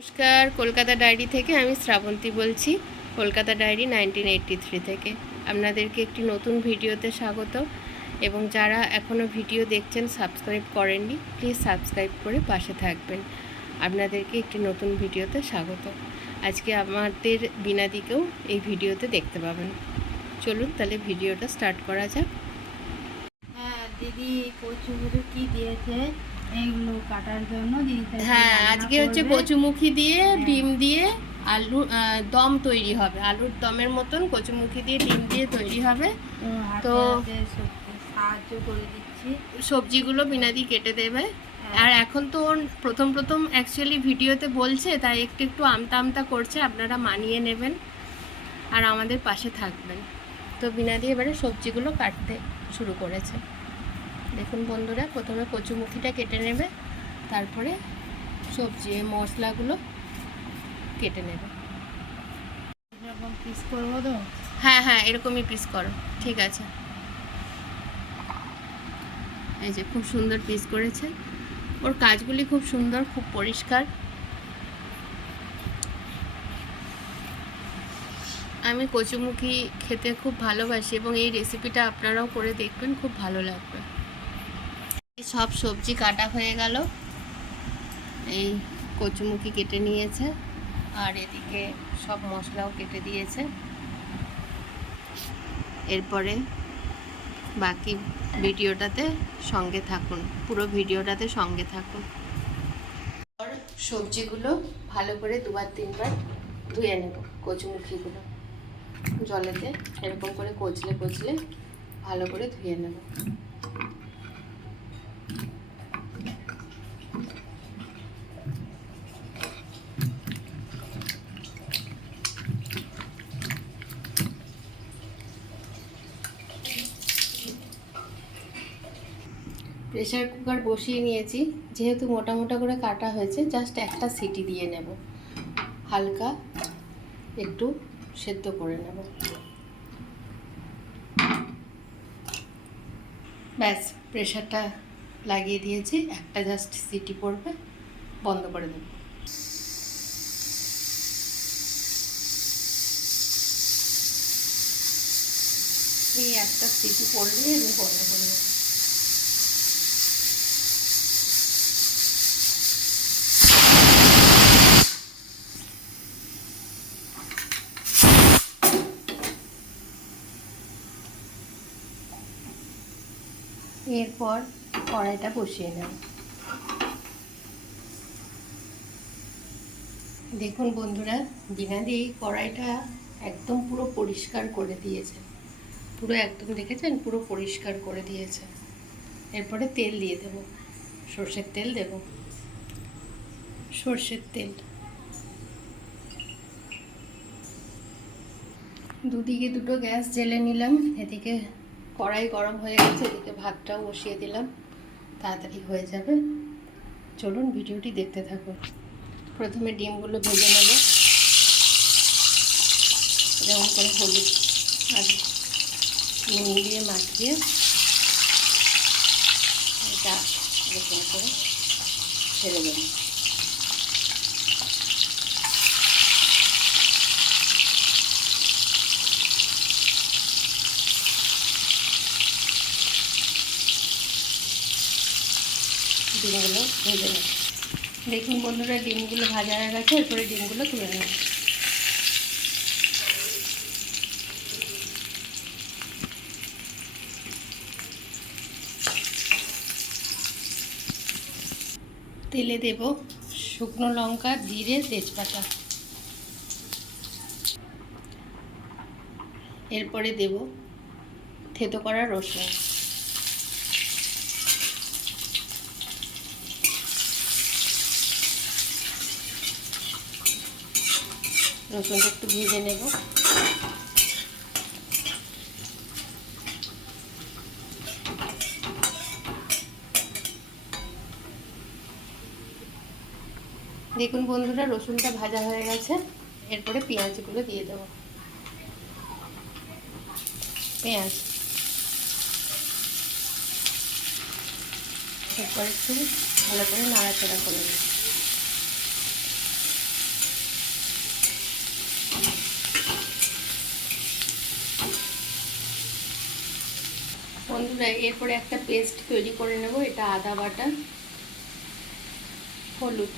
নমস্কার, কলকাতা ডায়েরি থেকে আমি শ্রাবন্তী বলছি। Kolkata diary nineteen eighty three থেকে। আপনাদেরকে একটি নতুন ভিডিওতে স্বাগত এবং যারা এখনও ভিডিও দেখছেন, সাবস্ক্রাইব করেননি, প্লিজ সাবস্ক্রাইব করে পাশে থাকবেন। আপনাদেরকে একটি নতুন ভিডিওতে স্বাগত। আজকে আমাদের বিনাদিকেও এই ভিডিওতে দেখতে পাবেন। চলুন তাহলে ভিডিওটা স্টার্ট করা যাক। হ্যাঁ দিদি, কচুগুলো কি দিয়েছে? এইগুলো কাটার জন্য হ্যাঁ আজকে হচ্ছে। কচুমুখি দিয়ে হ্যাঁ। ডিম দিয়ে আলু দম তৈরি হবে আলুর দমের মতন কচুমুখি দিয়ে ডিম দিয়ে তৈরি হবে তো সাহায্য করে দিচ্ছি সবজিগুলো বিনাদি কেটে দেবে হ্যাঁ। আর এখন তো ওর প্রথম প্রথম অ্যাকচুয়ালি ভিডিওতে বলছে তাই একটু একটু আমতা আমতা করছে আপনারা মানিয়ে নেবেন আর আমাদের পাশে থাকবেন তো বিনাদি এবারে সবজিগুলো কাটতে শুরু করেছে দেখুন বন্ধুরা প্রথমে কচুমুখিটা কেটে নেবে তারপরে সবজি মশলাগুলো কেটে নেবে। এরকম পিস করব তো? হ্যাঁ হ্যাঁ এরকমই পিস করো ঠিক আছে। এই যে খুব সুন্দর পিস করেছে। ওর কাজগুলি খুব সুন্দর খুব পরিষ্কার। আমি কচুমুখি খেতে খুব ভালোবাসি এবং এই রেসিপিটা আপনারাও করে দেখবেন খুব ভালো লাগবে। সব সবজি কাটা হয়ে গেল। এই কচুমুখি কেটে নিয়েছে, আর এদিকে সব মশলাও কেটে দিয়েছে। এরপরে বাকি ভিডিওটাতে সঙ্গে থাকুন, পুরো ভিডিওটাতে সঙ্গে থাকুন। সবজিগুলো ভালো করে দুবার, তিনবার ধুয়ে নেব কচুমুখিগুলো। জলেতে এরকম করে কচলে কচলে ভালো করে ধুয়ে নেব। প্রেশার কুকার বসিয়ে নিয়েছি। যেহেতু মোটা মোটা করে কাটা হয়েছে জাস্ট একটা সিটি দিয়ে নেব। হালকা একটু সেদ্ধ করে নেব। ব্যাস প্রেশারটা লাগিয়ে দিয়েছি, একটা জাস্ট সিটি পড়বে, বন্ধ করে দেব। এই একটা সিটি পড়লে আমি বন্ধ করে দেবো। এরপর কড়াইটা বসিয়ে নেব। দেখুন বন্ধুরা বিনাদি কড়াইটা একদম পুরো পরিষ্কার করে দিয়েছে। পুরো একদম দেখেছেন? পুরো পরিষ্কার করে দিয়েছে। এরপরে তেল দিয়ে দেব। সর্ষের তেল দেব। সর্ষের তেল। দুদিকে দুটো গ্যাস জেলে নিলাম। এদিকে কড়াই গরম হয়ে গেছে, এদিকে ভাতটাও বসিয়ে দিলাম। তাড়াতাড়ি হয়ে যাবে। চলুন ভিডিওটি দেখতে থাকুন। প্রথমে ডিমগুলো ভেজে নেব। যেমন করে হলুদ আর নুন দিয়ে মাখিয়ে এটা এরকম করে ছেড়ে দেবো। ডিমগুলো ভেজে নেব। দেখুন বন্ধুরা, ডিমগুলো ভাজা হয়ে গেছে, এরপরে ডিমগুলো তুলে নেব। তেলে দেব শুকনো লঙ্কা, জিরে, তেজপাতা। এরপরে দেব থেতো করা রসুন। রসুনটা একটু ভেজে নেব। দেখুন বন্ধুরা, রসুনটা ভাজা হয়ে গেছে। এরপরে পেঁয়াজগুলো দিয়ে দেবো। পেঁয়াজ। এরপর একটু ভালো করে নাড়াচাড়া করে দেবো বন্ধুরা এরপরে একটা পেস্ট তৈরি করে নেব, এটা আদা বাটা, হলুদ।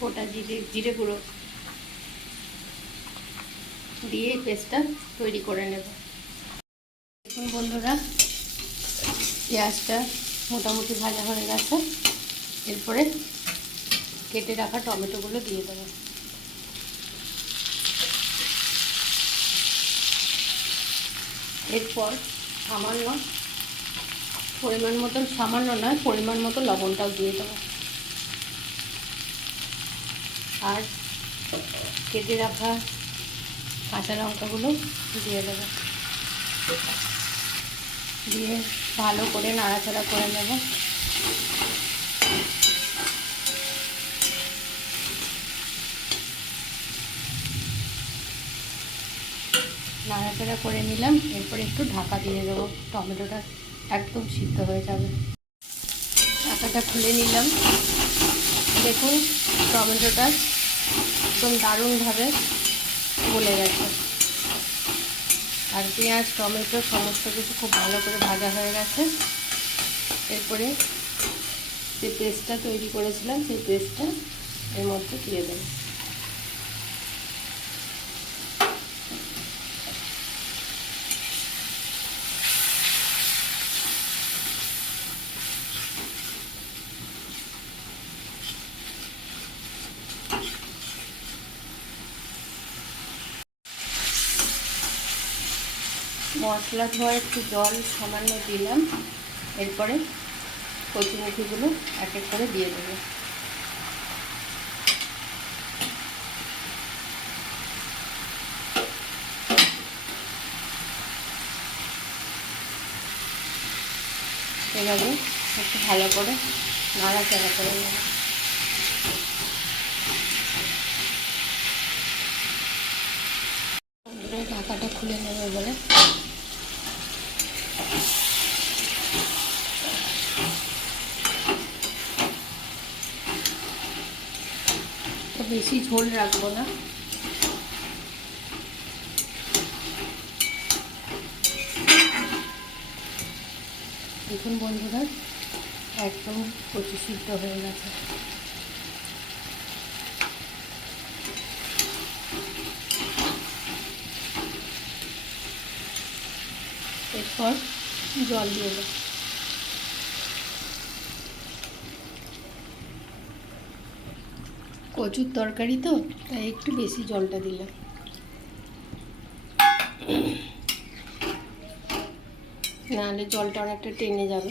গোটা জিরে জিরে গুঁড়ো দিয়ে এই পেস্টটা তৈরি করে নেব। দেখুন বন্ধুরা, পেঁয়াজটা মোটামুটি ভাজা হয়ে গেছে। এরপরে কেটে রাখা টমেটোগুলো দিয়ে দেবো। এরপর সামান্য পরিমাণ মতন, সামান্য নয়, পরিমাণ মতো লবণটাও দিয়ে দেবো। আর কেটে রাখা কাঁচা লঙ্কাগুলো দিয়ে দেবো। দিয়ে ভালো করে নাড়াচাড়া করে নেব। নাড়াচাড়া করে নিলাম, এরপরে একটু ঢাকা দিয়ে দেবো। টমেটোটা একদম সিদ্ধ হয়ে যাবে। ঢাকাটা খুলে নিলাম। দেখুন, টমেটোটা একদম দারুণভাবে গলে গেছে। আর পেঁয়াজ, টমেটো, সমস্ত কিছু খুব ভালো করে ভাজা হয়ে গেছে। এরপরে যে পেস্টটা তৈরি করেছিলাম, সেই পেস্টটা এর মধ্যে দিয়ে দেবো। মশলা ধোয়া একটু জল সামান্য দিলাম। এরপরে কচুমুখিগুলো এক এক করে দিয়ে দেবো। এভাবে একটু ভালো করে নাড়াচাড়া করে নেব। ঢাকাটা খুলে নেবে বলে তো বেশি ঝোল রাখব না। দেখুন বন্ধুরা, একদম কচু সিদ্ধ হয়ে গেছে। এরপর জল দিয়ে দেবো। কচুর তরকারি তো, তাই একটু বেশি জলটা দিলাম। নাহলে জলটা অনেকটা টেনে যাবে।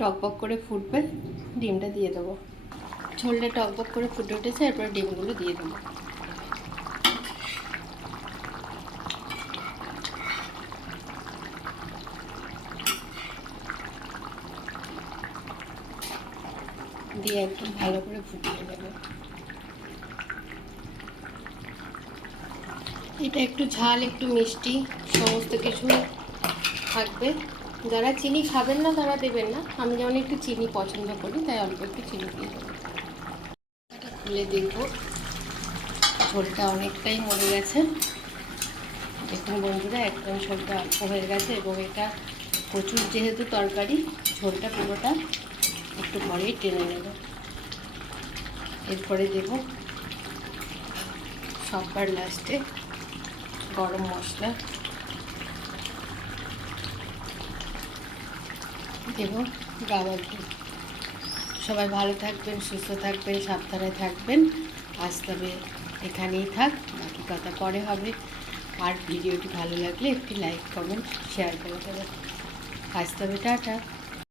টকবক করে ফুটবে, ডিমটা দিয়ে দেবো। ঝোলটা টকবক করে ফুটে উঠেছে, এরপর ডিমগুলো দিয়ে দেবো। দিয়ে একদম ভালো করে ফুটিয়ে নেব। এটা একটু ঝাল, একটু মিষ্টি, সমস্ত কিছু থাকবে। যারা চিনি খাবেন না, তারা দেবেন না। আমি যেমন একটু চিনি পছন্দ করি, তাই অল্প একটু চিনি দিয়ে দেবো। এটা খুলে দেখব। ঝোলটা অনেকটাই মরে গেছে। দেখুন বন্ধুরা, একদম ঝোলটা অল্প হয়ে গেছে এবং এটা প্রচুর যেহেতু তরকারি, ঝোলটা পুরোটা একটু পরেই টেনে নেব। এরপরে দেব সববার লাস্টে গরম মশলা। দেব গাওয়া ঘি। সবাই ভালো থাকবেন, সুস্থ থাকবেন, সাবধানে থাকবেন। আজ তবে এখানেই থাক, বাকি কথা পরে হবে। আর ভিডিওটি ভালো লাগলে একটি লাইক কমেন্ট শেয়ার করে দেবেন। আজ তবে টাটা।